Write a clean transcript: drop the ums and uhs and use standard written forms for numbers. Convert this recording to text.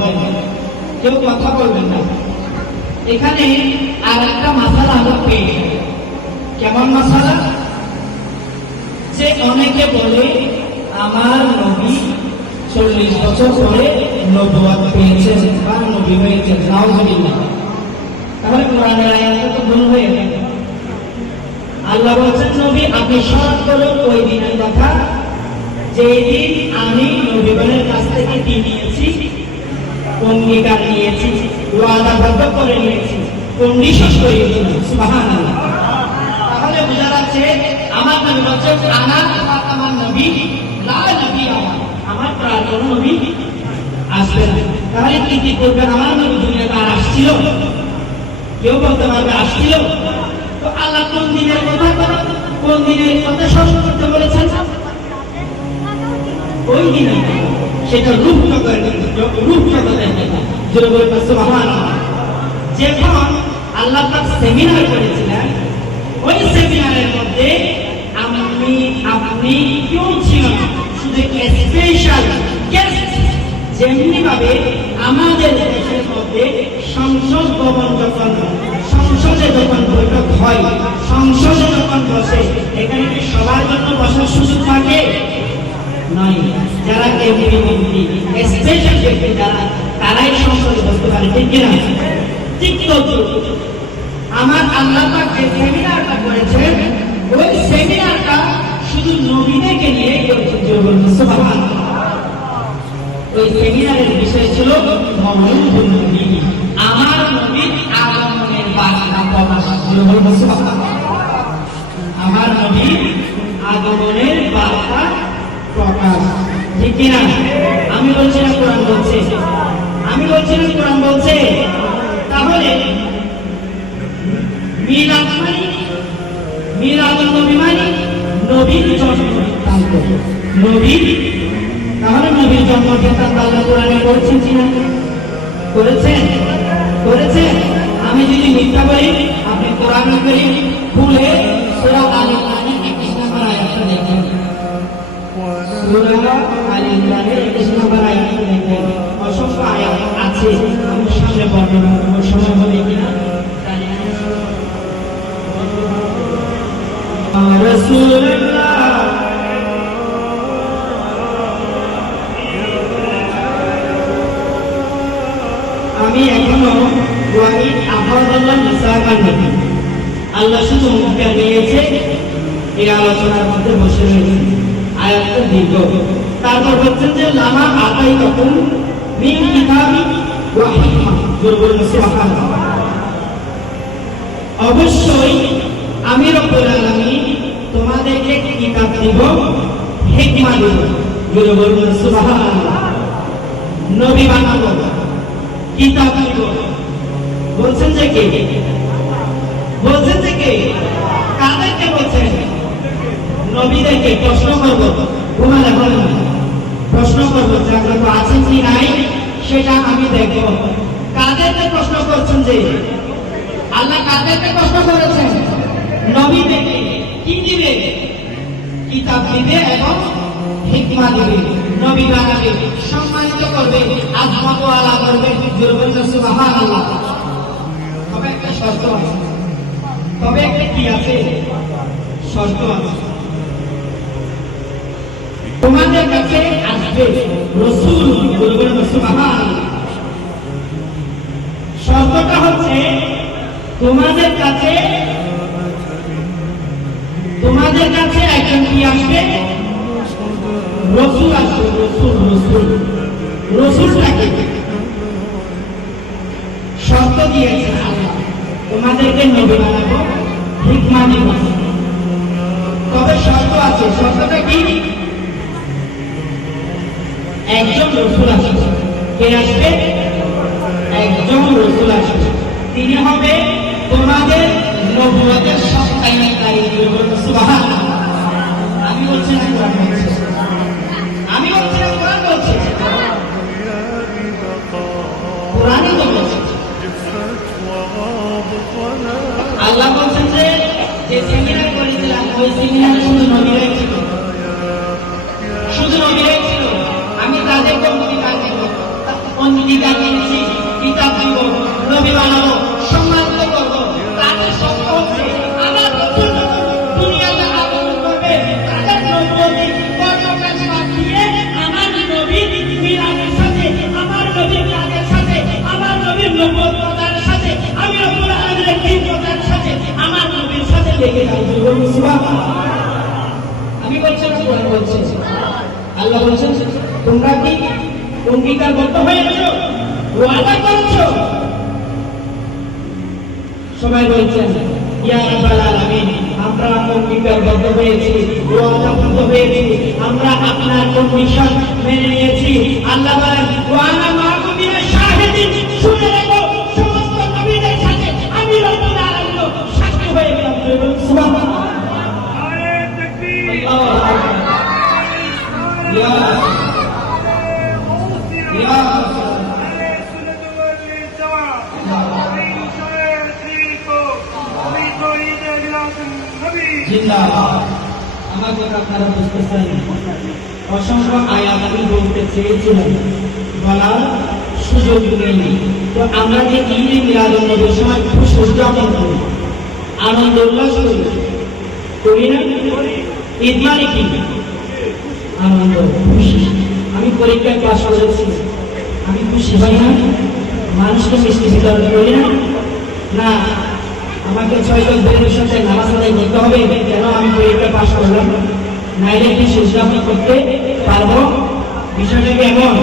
বলবেন, কেউ কথা বলবেন না। এখানে আর একটা মাসালা আমরা পেয়ে, কেমন মাসালা? যে অনেকে বলে আমার নবী 40 বছর পরে নবুয়ত পেয়েছেন বা নবী হয়েছেন, নাউজুবিল্লাহ। তাহলে কোরআনের আয়াতটা তো ভুল হয়ে গেল। আল্লাহ বলছেন নবী আপনি স্মরণ করুন ওই দিনের কথা যেই দিন আমি নবীগণের কাছ থেকে কি নিয়েছি, অঙ্গীকার নিয়েছি, ওয়াদাবদ্ধ করে নিয়েছি, কন্ডিশন করিয়েছি। সুবহানাল্লাহ। তাহলে বোঝা যাচ্ছে আমার নবী বলছেন আনা আমার নবী লা নবী আমার প্রায় কোন নবী আসবে না। তাহলে কি কি করবেন? আমার নবী দুনিয়াতে আর আসছিল? কেউ বলতে পারবে আসছিল? তো আল্লাহ কোন দিনের কথা বলেন, কোন দিনের কথা স্মরণ করতে বলেছেন? ওই দিনে সেটা রূপ জগতের যখন আল্লাহ পাক সেমিনার করেছিলেন, ওই সেমিনারের মধ্যে আপনি কেউ ছিলেন, শুধু স্পেশাল গেস্ট। যেমনি ভাবে আমাদের দেশের মধ্যে সংসদ ভবন যখন সংসদে যখন বৈঠক হয়, সংসদে যখন বসে, এখানে কি সবার জন্য বসার সুযোগ থাকে? নয়। যারা এমপি মন্ত্রী স্পেশাল ব্যক্তি যারা, তারাই সংসদে বসতে পারে, ঠিক কিনা? ঠিক তো আমার আল্লাহ পাক যে সেমিনারটা করেছেন, ওই সেমিনারটা শুধু নবীদেরকে নিয়ে করেছেন। সুবহানাল্লাহ। ওই সেমিনারের বিষয় ছিল মওলুদুন নবী, আমার নবীর আগমনের বার্তা প্রকাশ। আমার নবীর আগমনের বার্তা প্রকাশ, ঠিক কিনা? আমি বলছি না কোরআন বলছে, আমি বলছি না কোরআন বলছে। তাহলে মিলাদ মানে, মিলাদুন নবী মানে নবীর জন্ম বৃত্তান্ত, নবীর। তাহলে নবীর জন্ম বৃত্তান্ত আল্লাহ কোরআনে করেছেন কিনা? করেছেন, করেছেন। আমি যদি মিথ্যা বলি, আপনি কোরআন কারীম খুলে সূরা আল ইমরানের 21 নম্বর আয়াতটা দেখেন। সূরা আল ইমরানের 21 নম্বর আয়াতটা দেখেন। অসংখ্য আয়াত আছে, আমি সামনে বর্ণনা করব, সময় হবে কিনা রাসূলুল্লাহ। আমি এখনো ওয়াহিদ আফাদাল্লাহ মিসাকান নবী, আল্লাহ শুধু মুখে নিয়েছে, এই আলোচনার মধ্যে বসে রয়েছে। আয়াতটা দীর্ঘ। তারপর বলছেন যে লামা আতাইতুকুম মিন কিতাবি ওয়া হিকমা, সুবহানাল্লাহ। অবশ্যই আমি রব্বুল আলামিন তোমাদেরকে কিতাব দিব, হিকমা দিব, সুবহানাল্লাহ। নবী বানাবো, কিতাব দিব। বলছেন যে কে? বলছেন যে কে? কাদেরকে বলছেন? নবীদেরকে। প্রশ্ন করব, ঘুমালে বলেন না, প্রশ্ন করব জাগ্রত আছেন কি নাই সেটা আমি দেখব। কাদেরকে প্রশ্ন করছেন? যে আল্লাহ কাদেরকে প্রশ্ন করেছেন? নবীদেরকে। কি দিবে? কিতাব দিবে এবং হিকমা দিবে। নবী বানাবে, সম্মানিত করবে, আজমত ওয়ালা করবে। সুবহানাল্লাহ। তবে একটা শর্ত আছে, তবে একটা কি আছে? শর্ত আছে। তোমাদের কাছে আসবে রাসূল, সুবহানাল্লাহ। শর্তটা হচ্ছে তোমাদের কাছে একজন কি আসবে? রাসূল আসবে। রাসূলটাকে শর্ত দিয়েছে আল্লাহ, তোমাদেরকে নবী বানাবো, হিকমা দিব। তবে শর্ত আছে। শর্তটা কি? একজন রাসূল আসবে। কে আসবে? একজন রাসূল আসবে। তিনি হবে তোমাদের নবুয়তের সত্যায়নকারী। সুবহানাল্লাহ। আমি বলছি না কোরআন বলছে, আমি বলছি না কোরআন বলছে, কোরআনই তো বলছে। আল্লাহ বলছেন যে সেমিনার করেছিলাম, ওই সেমিনারে শুধু নবীরাই ছিল, শুধু নবীরাই ছিল। আমি তাদের কমিটি কাজ করব। অঙ্গীকার নিচ্ছি, কিতাব দিব, নবী বানাবো, সম্মানিত করবো। তাদের শর্ত হচ্ছে আমার নতুন নতুন দুনিয়াতে আগমন করবে, তাদের নবুয়তি বর্ণনা বাদ দিয়ে আমার নবীর মিলাদের সাথে, আমার নবীর কাজের সাথে, আমার নবীর নবুয়ত প্রদানের সাথে, আমি রব্বুল আলামিনের দ্বীন প্রদানের সাথে, আমার নবীর সাথে লেগে যাবে। বলুন সুবহানাল্লাহ। আমি বলছি না, কোরআন বলছে, আল্লাহ বলছেন তোমরা কি অঙ্গীকারবদ্ধ হয়েছ, ওয়াদা করছো? সবাই বলছেন ইয়া রাব্বাল আলামিন, আমরা অঙ্গীকারবদ্ধ হয়েছি, ওয়াদাবদ্ধ হয়েছি, আমরা আপনার কন্ডিশন মেনে নিয়েছি। আল্লাহ বলেন ওয়ানা মাকুম মিনাশ শাহিদিন, শুনে রেখো সমস্ত নবীদের সাথে আমি রব্বুল আলামিন সাক্ষী হয়ে গেলাম। সুবহানাল্লাহ। নারে তাকবীর, আল্লাহু আকবার। ইয়া আমার কথা আপনারা বুঝতেছেন। অসংখ্য আয়াত আমি বলতে চেয়েছিলাম, বলার সুযোগ নেই। তো আমরা যে ঈদে মিলাদুন নবীর সময় খুশি উদযাপন করি, আনন্দ উল্লাস করি না? ঈদ মানে কি? আনন্দ, খুশি। আমি পরীক্ষায় পাশ করেছি, আমি খুশি হই না? মানুষকে মিষ্টি বিতরণ করি না? না, আমাকে 6 জন বেরের সাথে নামাজ আদায় করতে হবে, কেন আমি পরীক্ষা পাশ করলাম? নাইলে কি উদযাপন করতে পারবো? বিষয়টা কেমন?